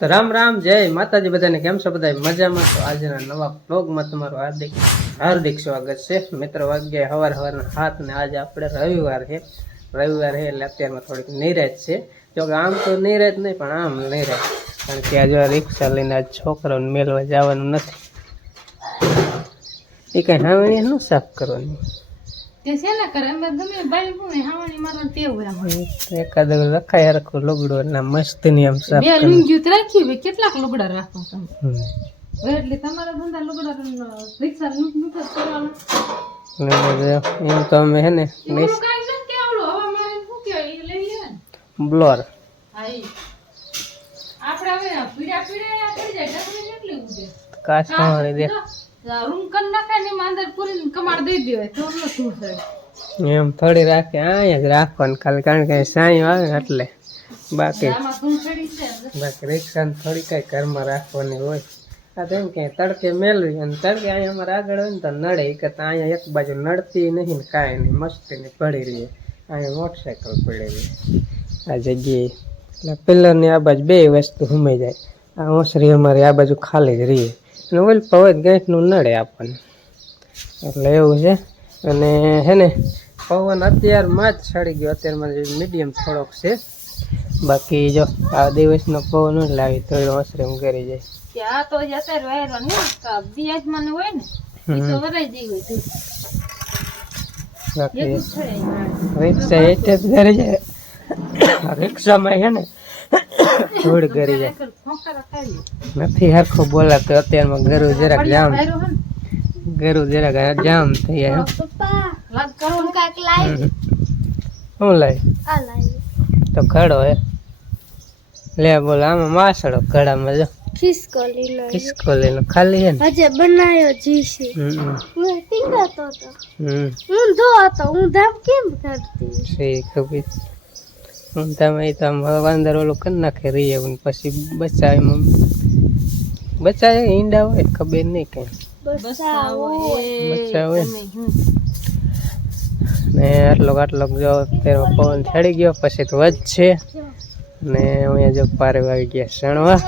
તો રામ રામ જય માતાજી બધાને કેમ છો બધા મજામાં તો આજના નવા બ્લોગમાં તમારું હાર્દિક સ્વાગત છે મિત્રો વાગ્યા સવારના 7 ને આજે આપણે રવિવાર છે એટલે અત્યારમાં થોડીક નિરાશ છે જો કે આમ તો નિરાશ નહીં પણ આમ નિરાશ કારણ કે આજે રિક્ષા લઈને આજ છોકરાઓને મેળવા જવાનું નથી એ કઈ હાવણી નું સાફ કરવાનું એકાદ રખાય રાખો લુગડો એટલે મસ્ત ની આમ સાફ કેટલાક લુગડા રાખો તમે એટલે તમારા ધંધા લુગડા રિક્ષા એમ તો અમે હે ને બ્લોર કાચ પાણી દે એમ થોડી રાખે અહીંયા જ રાખવાનું ખાલી કારણ કે સાંઈ આવે ને એટલે બાકી રિક્ષા થોડી કઈ ઘરમાં રાખવાની હોય આ તો એમ કે તડકે મેળવી અને તડકે અહીંયા અમારે આગળ હોય ને તો નડે કે અહીંયા એક બાજુ નડતી નહીં ને કાંઈ નહીં મસ્તી ને પડી રહીએ અહીંયા મોટરસાયકલ પડી રહી આ જગ્યાએ એટલે પિલ્લરની આ બાજુ બે વસ્તુ ઘૂમાઈ જાય આ ઓસરી અમારી આ બાજુ ખાલી જ રહીએ અને ઓલ પવન ગાંઠનું નડે આપણને એટલે એવું છે અને હે ને પવન અત્યારમાં જ સડી ગયો અત્યારમાં મીડિયમ થોડોક છે બાકી જો આ દિવસનો પવન જ લાવી તો ઓસરે એમ કરી જાય રિક્ષા એટલે જ ઘરે જાય રિક્ષામાં છે ને ધૂળ કરી જાય નથી હરખું બોલાતો અત્યારમાં ગરુ જરાક જામ થઈ જાય શું લાય તો ઘડો હે લે બોલ આમાં માસડો ઘડામાં જો ખિસકોલી ખાલી હે ને આજે બનાયો જીસી હું ટીંગાતો હતો ઊંધો હતો ઊંધામ કેમ કરતી સહી ખબર તમે તો આમ અંદર ઓલું કરી નાખે રહીએ પછી બચાવે ઈંડા હોય ખબર નહીં કઈ બચ્ચા હોય ને આટલો જો તેમાં પવન ચડી ગયો પછી તો વધશે ને અહીંયા જો પારે આવી ગયા સણવા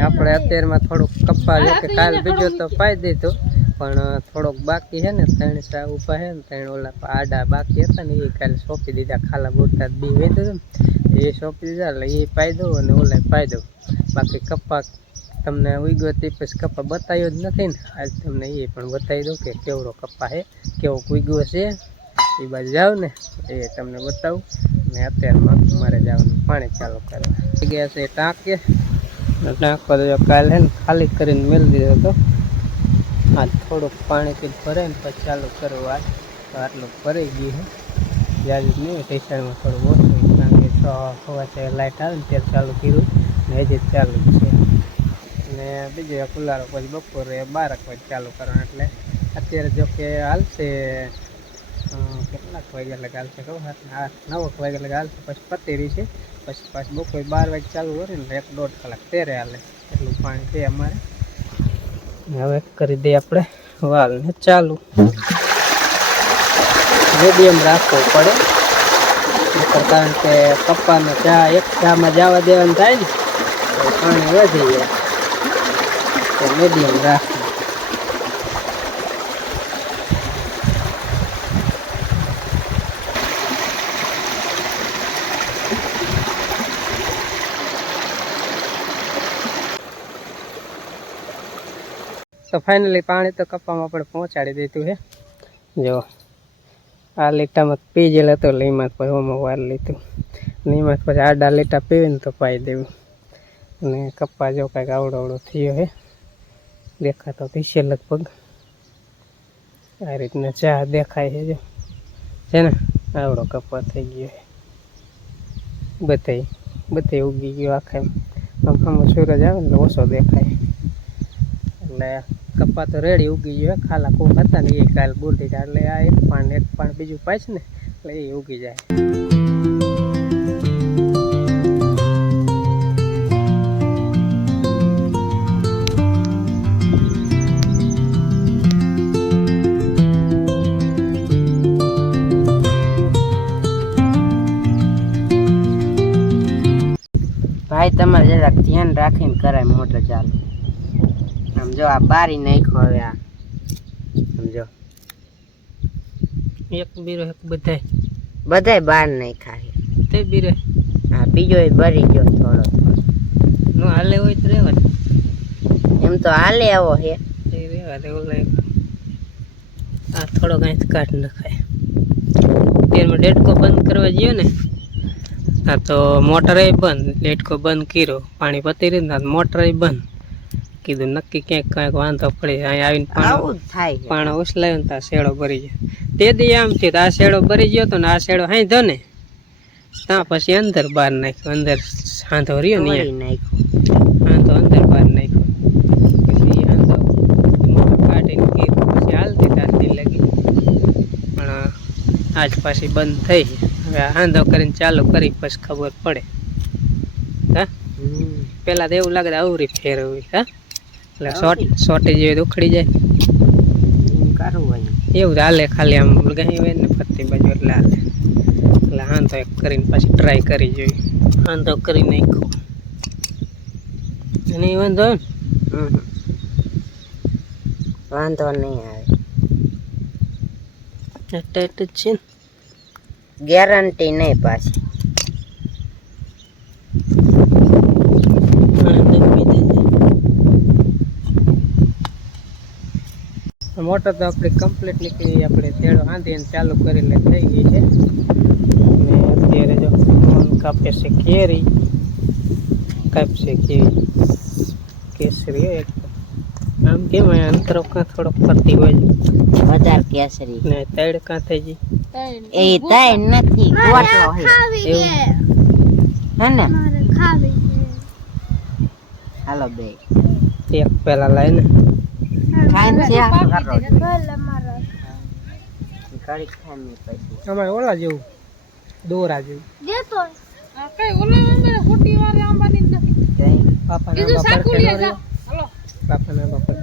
આપણે અત્યારમાં થોડુંક કપ્પા જો કે કાલ બીજો તો પાઈ દીધો પણ થોડોક બાકી છે ને 3 સા ઉપા છે ને 3 ઓલા આડા બાકી હતા ને એ કાલે સોંપી દીધા ખાલા બોરતા બી વેચો એ સોંપી દીધા એટલે એ પાઈ દો અને ઓલા પાઈ દો બાકી કપ્પા તમને ઉગ્યો તે પછી કપ્પા બતાવ્યો જ નથી ને આજ તમને એ પણ બતાવી દો કે કેવડો કપ્પા છે કેવો ઉગ્યો છે એ બાજુ જાવ ને એ તમને બતાવું ને અત્યારમાં મારે જવાનું પાણી ચાલુ કરવા ગયા છે ટાંકે ટાંકો તો કાલે છે ને ખાલી કરીને મેળી દીધો હતો આજ થોડુંક પાણીથી ભરે ને પછી ચાલુ કરવા તો આટલું ભરાઈ ગયું છે જ્યારે નહીં ટેશનમાં થોડું ઓછું કારણ કે 6 વાગે લાઇટ આવે ને ત્યારે ચાલુ કર્યું ને હજી ચાલુ છે અને બીજો કુલારો પછી બપોરે 12 વાગે ચાલુ કરવાનું એટલે અત્યારે જો કે હાલશે કેટલાક વાગ્યા લગા હાલશે કહું 9 વાગ્યા લગા હાલશે પછી પતી રહી છે પછી પાછું બપોરે 12 વાગે ચાલુ કરે ને 1-1.5 કલાક ત્યારે હાલે એટલું પાણી છે અમારે હવે કરી દઈએ આપણે વાલને ચાલુ મીડિયમ રાખવું પડે કારણ કે કપ્પાનો ચા એક ચામાં જવા દેવાનું થાય ને તો પાણી વધી જાય તો મીડિયમ રાખવું તો ફાઇનલી પાણી તો કપ્પામાં આપણે પહોંચાડી દીધું છે જો આ લીટામાં પીજેલ હતો લીમાં પછી ઓમાં વાર લીધું લીમાં પછી આડા લીટા પીવીને તો પાઈ દેવું અને કપ્પા જો કાંઈક આવડો થયો છે દેખાતો પીશે લગભગ આ રીતના ચા દેખાય છે જો છે ને આવડો કપ્પા થઈ ગયો છે બધે ઉગી ગયો આખા આમ સૂરજ આવે ને ઓછો દેખાય એટલે કપ્પા તો રેડી ઉગી ગયો ખાલા કોક હતા ને એ કાલ બોલતી જાય એટલે આ એક પાણ બીજું પાછ ને એટલે એ ઉગી જાય ભાઈ તમારે જરાક ધ્યાન રાખીને કરાય મોટર ચાલુ. આમ જો આ બારી નાખ્યો હવે આ સમજો એક બીરો એક બધાય બધાય બાર નાખ્યા છે. તે બીરે હા બીજો એ ભરી ગયો થોડો. નો હાલે હોય તો રહેવા દે. એમ તો હાલે આવો હે. એ રહેવા દે. ઓલા આ થોડો કાંઈ કાઢ નખાય. તેરમાં ડેટકો બંધ કરવા જઈએ ને આ તો મોટર બંધ, ડેટકો બંધ કર્યો, પાણી પતી રહ્યું ને મોટર બંધ કીધું નક્કી ક્યાંક કાંઈક વાંધો પડે. અહીંયા આવીને આવું જ થાય છે. પાણી ઉછલાયું ને તો આ શેડો ભરી જાય. તે દી આમ થયું તો આ શેડો ભરી ગયો તો ને આ શેડો હાંધો ને ત્યાં પછી અંદર બહાર નાખ્યો. અંદર હાંધો રહ્યો ને વળી નાખ્યો. હાંધો અંદર બહાર નાખ્યો. પછી હાંધો મોટર કાઢીને કીધું પછી હાલતી તારતી લાગી પણ આજ પાછી બંધ થઈ. હવે આ હાંધો કરીને ચાલુ કરી પછી ખબર પડે. હા પેલા તો એવું લાગે અવરી ફેરવી. હા એટલે સોટી જેવી ઉખડી જાય કરવું હોય એવું જ હાલે. ખાલી આમ ગઈ હોય ને ફરતી બાજુ એટલે હાલે. એટલે હાંધો એક કરીને પાછી ટ્રાય કરી જોઈએ. હાંધો કરી નાખ્યો અને વાંધો વાંધો નહીં આવે. ટાઈટ જ છે ને. ગેરંટી નહીં પાછી. મોટર તો આપણી કમ્પ્લીટ નીકળી. આપણે થેડો હાંધીને ચાલુ કરીને થઈ ગઈ છે. અને અત્યારે જો કાપે છે કેરી. કાપશે કેરી કેસરી એક આમ કેમ અંતરો કાં થોડોક ફરતી હોય વધારે કેસરી ને તૈડ કાં થઈ ગઈ. એ તાય નથી ગોટો હે એવું હે ને. મારે ખાવી હાલો બે એક પેલા લાઈને ખાઈને છે ભલે મારા ઘડી ખાઈને પછી અમારે ઓલા જેવું દોરા જેવું. દેતો આ કઈ ઓલા અમારે ખોટી વારે આંબાની જ નથી. પાપાના કીધું બાપા સાકુ લઈ જા. હાલો પાપાના બાપા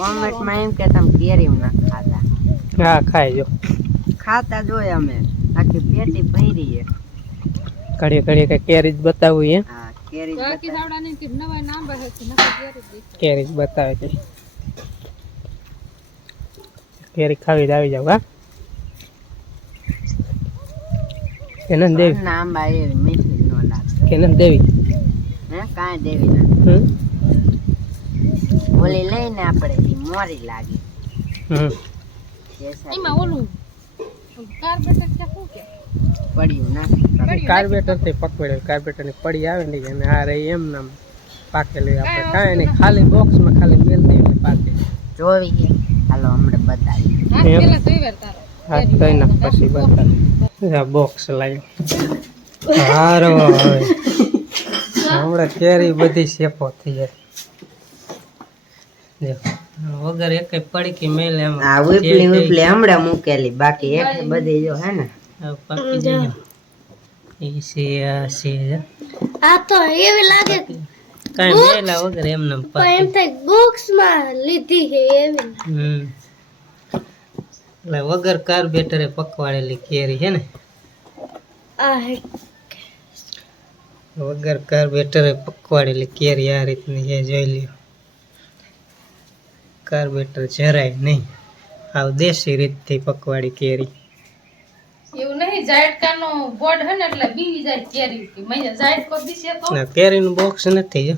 કોમેન્ટમાં એમ કે તમે કેરી ના ખાતા. હા ખાઈ જો ખાતા જોય અમે આખી પેટી ભરી છે. ઘડીએ ઘડીએ કઈ કેરી જ બતાવું હે. હા કેરી બાકી સાવડાની કે નવા નામ બહે છે નકર કેરી દે. કેરી જ બતાવે છે. કેરી ખાવી જ આવી જાવ. હા કેનન દેવી નામ બાય મીઠી નો લાગે. કેનન દેવી હે કાંઈ દેવી ના ઓલી લઈને આપણે ઈ મોરી લાગે. એમાં ઓલું કાર્બેટર કે શું કે પડ્યું ના કાર્બેટર થી પકવેડે. કાર્બેટર ની પડી આવે ને અને આ રહી એમ નામ પાકેલી. આપણે કાંઈ નહીં ખાલી બોક્સમાં ખાલી મેલ દઈએ એટલે પાકે. જોવી છે. હાલો હમણાં બતાવી. હાથ પેલા જોઈ વાર તારો હાથ ધોઈ નાખ પછી બતાવે. બોક્સ લાવ્યો હારો. હવે હમણાં કેરી બધી શેપો થઈ જાય. જો વગર એક પડી મેલ એમ આ વીપલી વીપલી હમણાં મૂકેલી બાકી એક બધી જો હે ને પાકી જાય. એ છે આ છે આ તો એવી લાગે કાંઈ મેલા વગર એમ નામ પણ એમ થાય બોક્સ માં લીધી છે એવી. એટલે વગર કાર્બેટરે પકવાડેલી કેરી છે ને. આ હે વગર કાર્બેટરે પકવાડેલી કેરી આ રીતની છે. જોઈ લ્યો કાર્બેટર જરાય નહીં. આવ દેશી રીતથી પકવાડી કેરી. એવું નહીં ઝાટકાનો બોર્ડ હે ને એટલે બીવી જાય કેરી કે મૈયા ઝાટકો દીશે તો ના કેરીનું બોક્સ નથી. જો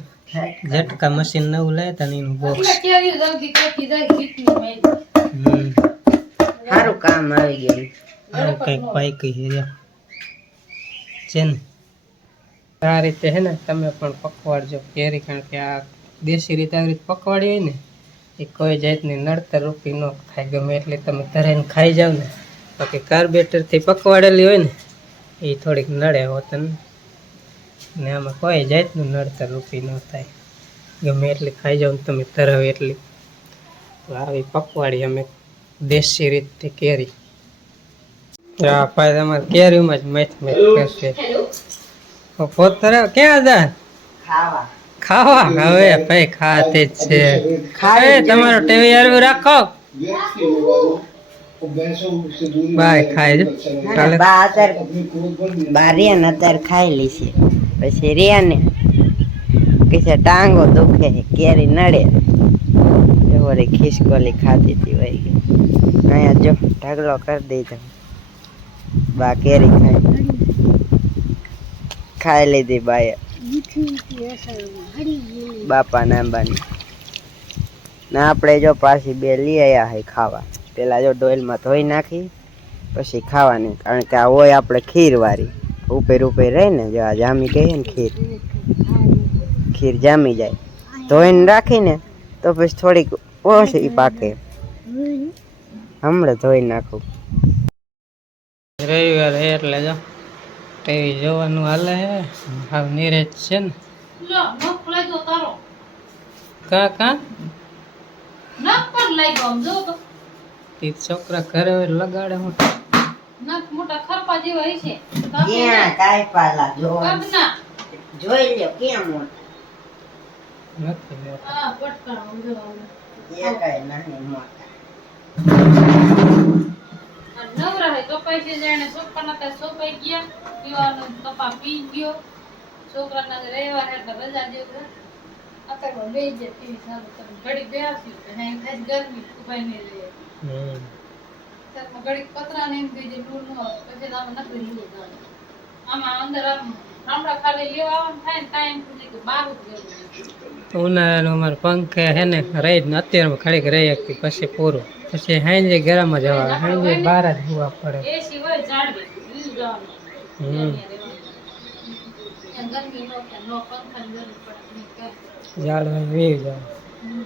ઝટકા મશીન નવું લાવ્યા તા ને એનું બોક્સ. એટલે કેરી જલ્દી કેકી જાય કેટલી મૈયા સારું કામ આવી ગયું. આવું કંઈક પાકી છે ને. આ રીતે હે ને તમે પણ પકવાડજો કેરી. કારણ કે આ દેશી રીતે આવી રીતે પકવાડી હોય ને એ કોઈ જાતની નડતર રૂપી ન થાય. ગમે એટલે તમે ધરાઈને ખાઈ જાવ ને. બાકી કાર્બેટરથી પકવાડેલી હોય ને એ થોડીક નડે હોતન ને આમાં કોઈ જાતનું નડતર રૂપી ન થાય. ગમે એટલી ખાઈ જાવ ને તમે ધરાવ એટલી. આવી પકવાડી અમે દેશી રીતથી કેરી. હા ભાઈ તમારે કેરીમાં જ મેચ કરશે. પોતરે ક્યાં હતા ખાવા ખાવા? હવે ભાઈ ખાતે જ છે. ખાય તમારો ટીવી યાર રાખો. બાય ખાઈ જો. બા અત્યારે બારી ને અત્યારે ખાઈ લીધી. પછી રે ને કીસે ટાંગો દુખે કેરી નડે એવો રે ખિસકોલી ખાતી હતી વહી ગઈ અહીંયા જો ઢગલો કરી દીધો બા કેરી ખાઈ લીધી બાએ બાપા નાંબાની ને આપણે જો પાછી બે લઈ આવ્યા હે ખાવા પેલા જો ડોલમાં ધોઈ નાખી પછી ખાવાની કારણ કે આ હોય આપણે ખીર વાળી ઉપર રહે ને જો આ જામી કહીએ ને ખીર જામી જાય ધોઈને રાખીને તો પછી થોડીક ઓછી પાકે હમણાં ધોઈ નાખું રવિવાર હે એટલે જો ટીવી જોવાનું હાલે હે હાવ નીરજ છે ને લો નખ લાગ્યો તારો કા કા નખ પણ લાગ્યો આમ જો તો તી છોકરા ઘરે હોય લગાડે હું નખ મોટા ખરપા જેવા હશે ક્યાં કાઈ પાલા કદના જોઈ લ્યો ક્યાં મોટા નથી લેતા. આ પટકણ આમ જો આમ. એ કઈ નહીં મોટા આ નવરા હે કપાઈ છે જાણે સોપાના તા સોપાઈ ગયા પીવાનો કપા પી ગયો છોકરાના રવિવાર એટલે રજા જેવું અત્યારે બે જે ટીવી ચાલુ કરી ઘડી બેસ્યું તો હે ખાસ ગરમી ઉભાઈ ને લે ઘડી પતરા ને એમ થઈ જાય લૂર નો પછી તો આમ નથી લૂર જાય આમાં અંદર આમ રામડા ખાલી લેવા આવવાનું થાય ને ટાઈમ સુધી કે બાર જ ગયું ઉનાળાનું અમારે પંખે હે ને રહી જ ને અત્યારમાં ઘડીક રહી શકતી પછી પૂરું પછી હાંજે ગરમ જ હવા હાંજે બહાર જ હોવા પડે એ સિવાય જાડવી લીલું જવાનું ગરમી નો કે નો પંખા ગરમી પડે ઝાડ વી જાય હમ